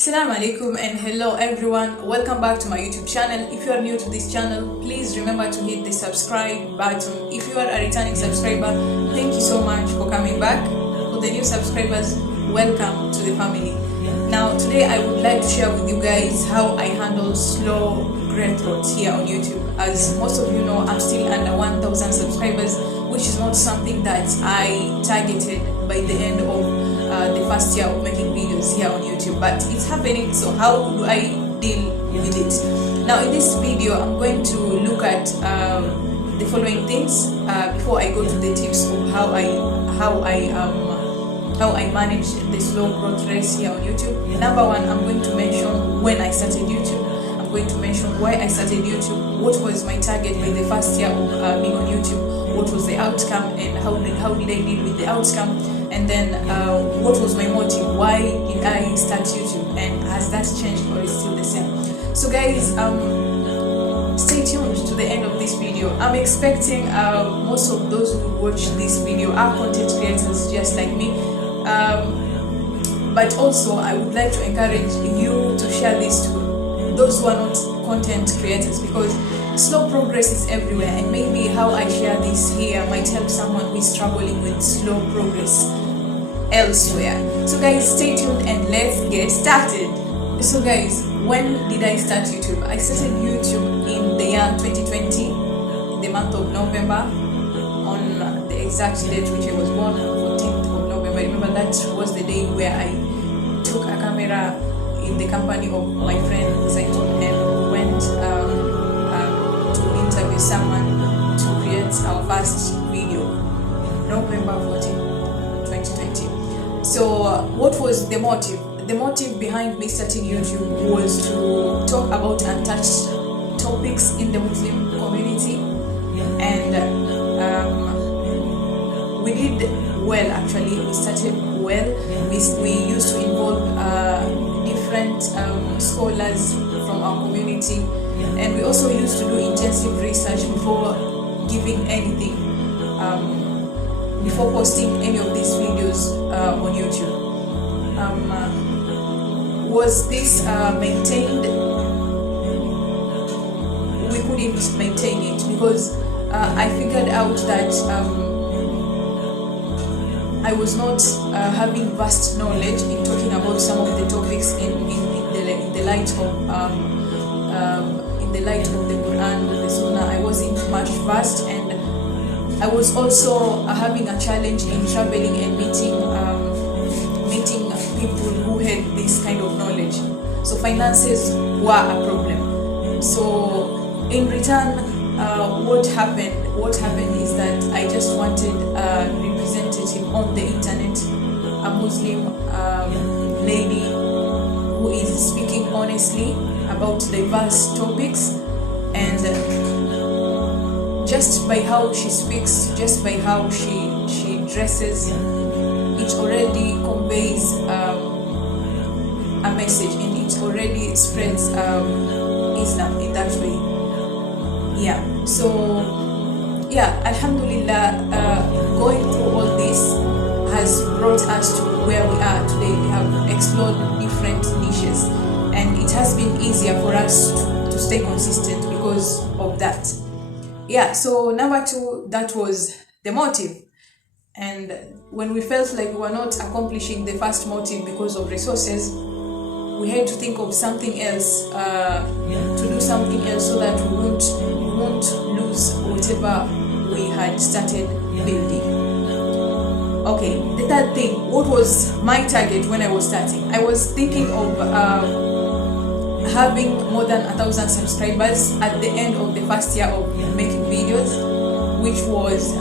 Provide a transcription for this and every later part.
Assalamu alaikum and hello everyone, welcome back to my YouTube channel. If you are new to this channel, please remember to hit the subscribe button. If you are a returning subscriber, thank you so much for coming back. For the new subscribers, welcome to the family. Now today I would like to share with you guys how I handle slow growth here on YouTube. As most of you know, I'm still under 1,000 subscribers, which is not something that I targeted by the end of the first year of making videos here on YouTube, but it's happening. So how do I deal with it? Now in this video I'm going to look at the following things before I go to the tips of how I manage the slow growth race here on YouTube. Number one, I'm going to mention when I started YouTube. I'm going to mention why I started YouTube, what was my target by the first year of being on YouTube, what was the outcome, and how did I deal with the outcome, and then what was my motive, why did I start YouTube, and has that changed or is still the same? So guys, stay tuned to the end of this video. I'm expecting most of those who watch this video are content creators just like me, but also I would like to encourage you to share this to those who are not content creators, because slow progress is everywhere, and maybe how I share this here might help someone who is struggling with slow progress elsewhere. So guys, stay tuned and let's get started. So guys, when did I start YouTube? I started YouTube in the year 2020, in the month of November, on the exact date which I was born, 14th of November. I remember that was the day where I took a camera in the company of my friend Zaitun, and we went to interview someone to create our first video, November 14, 2020. So what was the motive? The motive behind me starting YouTube was to talk about untouched topics in the Muslim community, and we did well actually. We started well. We used to involve different scholars from our community, and we also used to do intensive research before giving anything, before posting any of these videos on YouTube. Was this maintained? We couldn't maintain it because I figured out that I was not having vast knowledge in talking about some of the topics in the light of the Quran or the Sunnah. I wasn't much vast, and I was also having a challenge in traveling and meeting people who had this kind of knowledge. So finances were a problem. So in return, what happened is that I just wanted a representative on the internet, a Muslim lady who is speaking honestly about diverse topics, and just by how she speaks, just by how she dresses, it already conveys a message, and it already spreads Islam in that way. Yeah, so yeah, Alhamdulillah, going through all this has brought us to where we are today. We have explored different niches, and it has been easier for us to stay consistent because of that. Yeah, so number two, that was the motive. And when we felt like we were not accomplishing the first motive because of resources, we had to think of something else, to do something else so that we won't lose whatever we had started building. Okay, the third thing, what was my target when I was starting? I was thinking of having more than 1,000 subscribers at the end of the first year of making videos, which was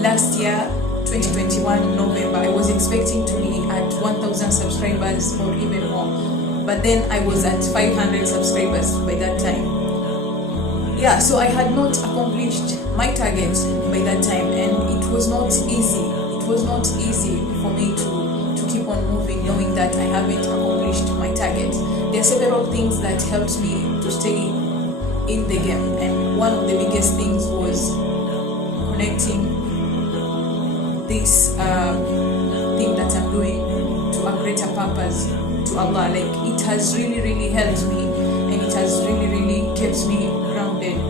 last year, 2021 November. I was expecting to be at 1,000 subscribers or even more, but then I was at 500 subscribers by that time. Yeah, so I had not accomplished my target by that time, and it was not easy. It was not easy for me to keep on moving, knowing that I haven't accomplished my target. There are several things that helped me to stay in the game, and one of the biggest things was connecting this thing that I'm doing to a greater purpose to Allah. Like, it has really helped me, and it has really kept me grounded,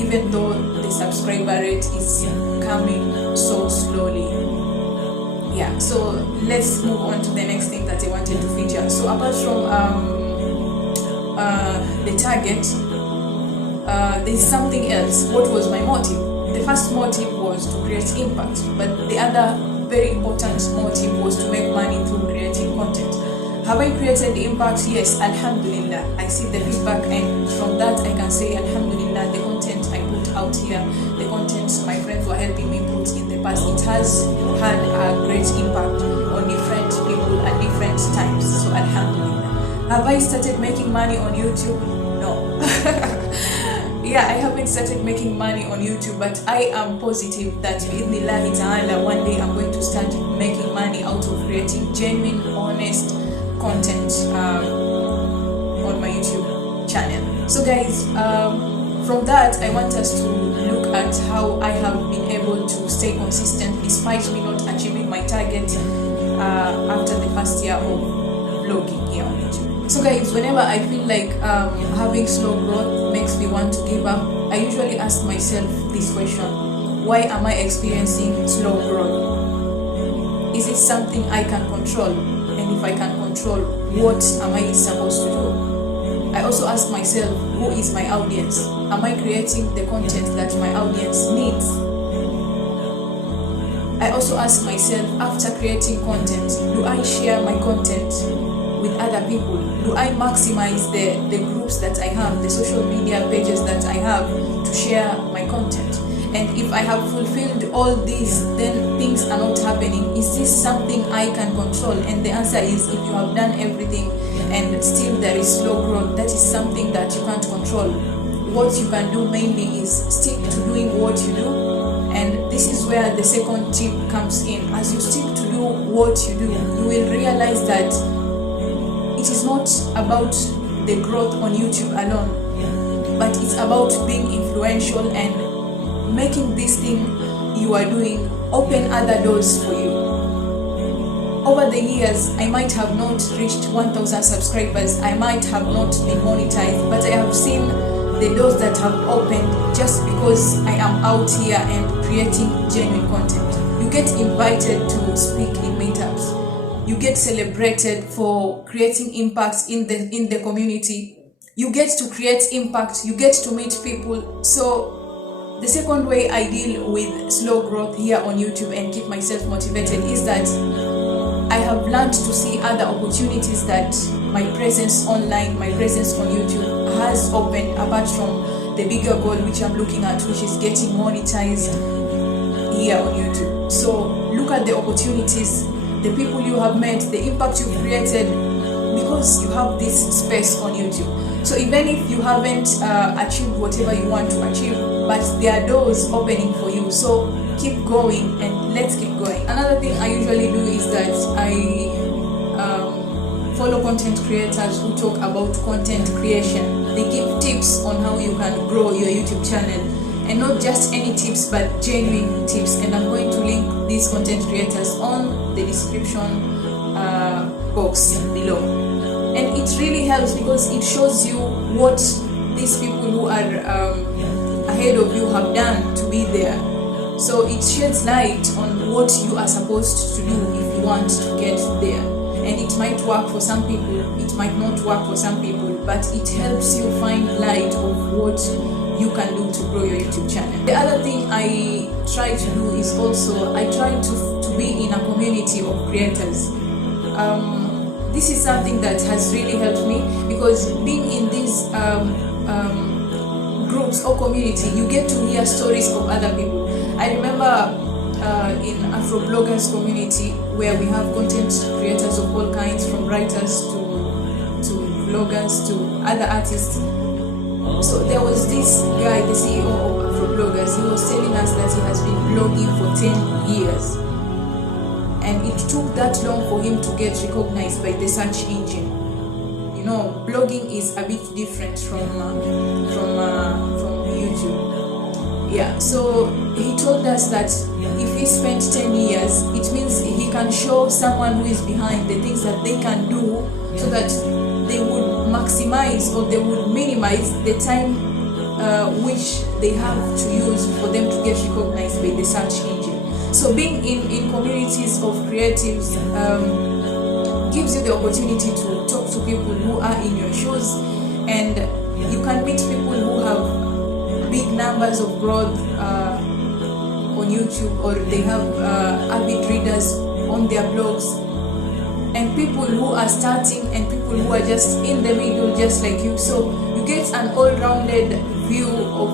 even though the subscriber rate is coming so slowly. Yeah, so let's move on to the next thing that I wanted to feature. So apart from the target, there's something else. What was my motive? The first motive was to create impact, but the other very important motive was to make money through creating content. Have I created impact? Yes, Alhamdulillah. I see the feedback, and from that I can say Alhamdulillah, the content I put out here, the content my friends were helping me put in the past, it has had a great impact on different people at different times. So Alhamdulillah. Have I started making money on YouTube? No. Yeah, I haven't started making money on YouTube, but I am positive that bi'idhnillahi ta'ala, one day I'm going to start making money out of creating genuine, honest content on my YouTube channel. So guys, from that I want us to look at how I have been able to stay consistent despite me not achieving my target after the first year of vlogging here on YouTube. So guys, whenever I feel like having slow growth makes me want to give up, I usually ask myself this question: why am I experiencing slow growth? Is it something I can control? And if I can control, what am I supposed to do? I also ask myself, who is my audience? Am I creating the content that my audience needs? I also ask myself, after creating content, do I share my content with other people? Do I maximize the groups that I have, the social media pages that I have to share my content? And if I have fulfilled all these, then things are not happening. Is this something I can control? And the answer is, if you have done everything and still there is slow growth, that is something that you can't control. What you can do mainly is stick to doing what you do. And this is where the second tip comes in. As you stick to do what you do, you will realize that it is not about the growth on YouTube alone, but it's about being influential and making this thing you are doing open other doors for you. Over the years, I might have not reached 1,000 subscribers, I might have not been monetized, but I have seen the doors that have opened just because I am out here and creating genuine content. You get invited to speak in meetups. You get celebrated for creating impact in the community. You get to create impact. You get to meet people. So the second way I deal with slow growth here on YouTube and keep myself motivated is that I have learned to see other opportunities that my presence online, my presence on YouTube has opened, apart from the bigger goal which I'm looking at, which is getting monetized here on YouTube. So look at the opportunities, the people you have met, the impact you've created, because you have this space on YouTube. So even if you haven't achieved whatever you want to achieve, but there are doors opening for you, so keep going and let's keep going. Another thing I usually do is that I follow content creators who talk about content creation. They give tips on how you can grow your YouTube channel, and not just any tips but genuine tips, and I'm going to link these content creators on the description box below. And it really helps because it shows you what these people who are ahead of you have done to be there. So it sheds light on what you are supposed to do if you want to get there. And it might work for some people, it might not work for some people, but it helps you find light of what you can do to grow your YouTube channel. The other thing I try to do is also I try to be in a community of creators. This is something that has really helped me, because being in these groups or community, you get to hear stories of other people. I remember in Afro bloggers community, where we have content creators of all kinds, from writers to vloggers to other artists. So there was this guy, the CEO of Afro bloggers, he was telling us that he has been blogging for 10 years. And it took that long for him to get recognized by the search engine. You know, blogging is a bit different from YouTube. Yeah, so he told us that if he spent 10 years, it means he can show someone who is behind the things that they can do so that they would maximize or they would minimize the time which they have to use for them to get recognized by the search engine. So being in communities of creatives gives you the opportunity to talk to people who are in your shoes, and you can meet people who have big numbers of growth on YouTube, or they have avid readers on their blogs, and people who are starting and people who are just in the middle just like you. So you get an all-rounded view of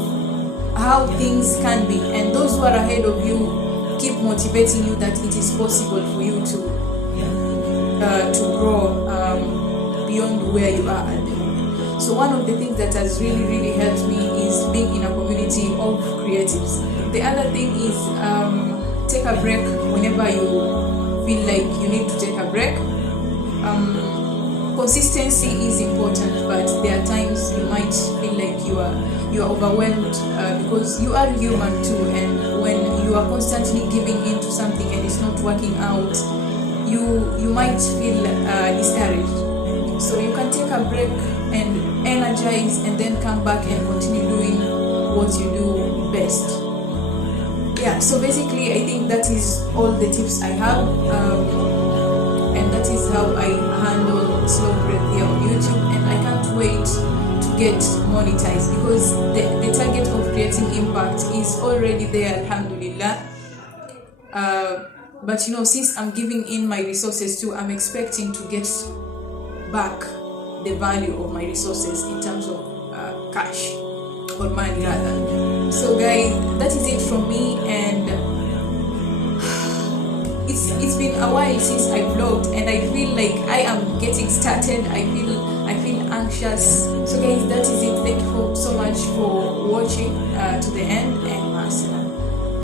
how things can be, and those who are ahead of you keep motivating you that it is possible for you to grow beyond where you are at the moment. So one of the things that has really helped me is being in a community of creatives. The other thing is take a break whenever you feel like you need to take a break. Consistency is important, but there are times you might feel like you are overwhelmed because you are human too, and when you are constantly giving in to something and it's not working out, you might feel discouraged. So you can take a break and energize, and then come back and continue doing what you do best. Yeah, so basically I think that is all the tips I have, and that is how I handle slow growth here on YouTube, and I can't wait to get monetized because the target of creating impact is already there, alhamdulillah. But since I'm giving in my resources too, I'm expecting to get back the value of my resources in terms of cash or money rather. So guys, that is it from me, and it's been a while since I vlogged, and I feel like I am getting started. I feel anxious. So guys, that is it. Thank you so much for watching to the end, and mashallah.